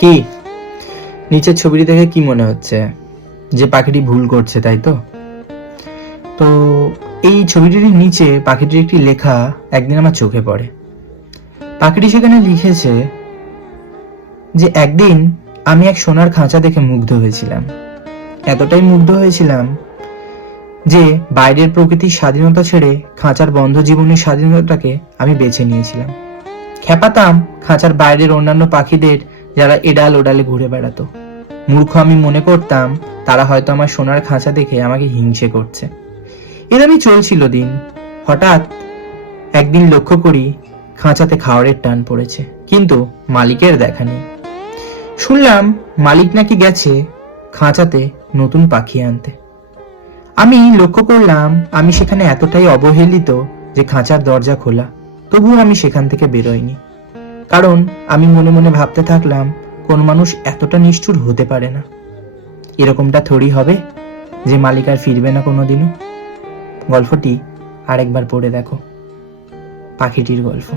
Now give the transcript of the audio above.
কি নিচের ছবিটি দেখে কি মনে হচ্ছে? যে পাখিটি ভুল করছে, তাই তো? তো এই ছবিটির নিচে পাখিটির একটি লেখা একদিন আমার চোখে পড়ে। পাখিটি সেখানে লিখেছে যে একদিন আমি এক সোনার খাঁচা দেখে মুগ্ধ হয়েছিলাম। এতটাই মুগ্ধ হয়েছিলাম যে বাইরের প্রকৃতির স্বাধীনতা ছেড়ে খাঁচার বন্ধ জীবনের স্বাধীনতাটাকে আমি বেছে নিয়েছিলাম। খেপাতাম খাঁচার বাইরের অন্যান্য পাখিদের, যারা এডাল ওডালে ঘুরে বেড়াতো। মূর্খ আমি মনে করতাম তারা হয়তো আমার সোনার খাঁচা দেখে আমাকে হিংসে করছে। এরমই চলছিল দিন। হঠাৎ একদিন লক্ষ্য করি খাঁচাতে খাওয়ারের টান পড়েছে, কিন্তু মালিকের দেখা নেই। শুনলাম মালিক নাকি গেছে খাঁচাতে নতুন পাখি আনতে। আমি লক্ষ্য করলাম আমি সেখানে এতটাই অবহেলিত যে খাঁচার দরজা খোলা, তবুও আমি সেখান থেকে বেরোইনি। কারণ আমি মনে মনে ভাবতে থাকলাম কোন মানুষ এতটা নিষ্ঠুর হতে পারে না। এরকমটা থোড়ি হবে যে মালিক আর ফিরবে না কোনোদিনও। গল্পটি আরেকবার পড়ে দেখো, পাখিটির গল্প।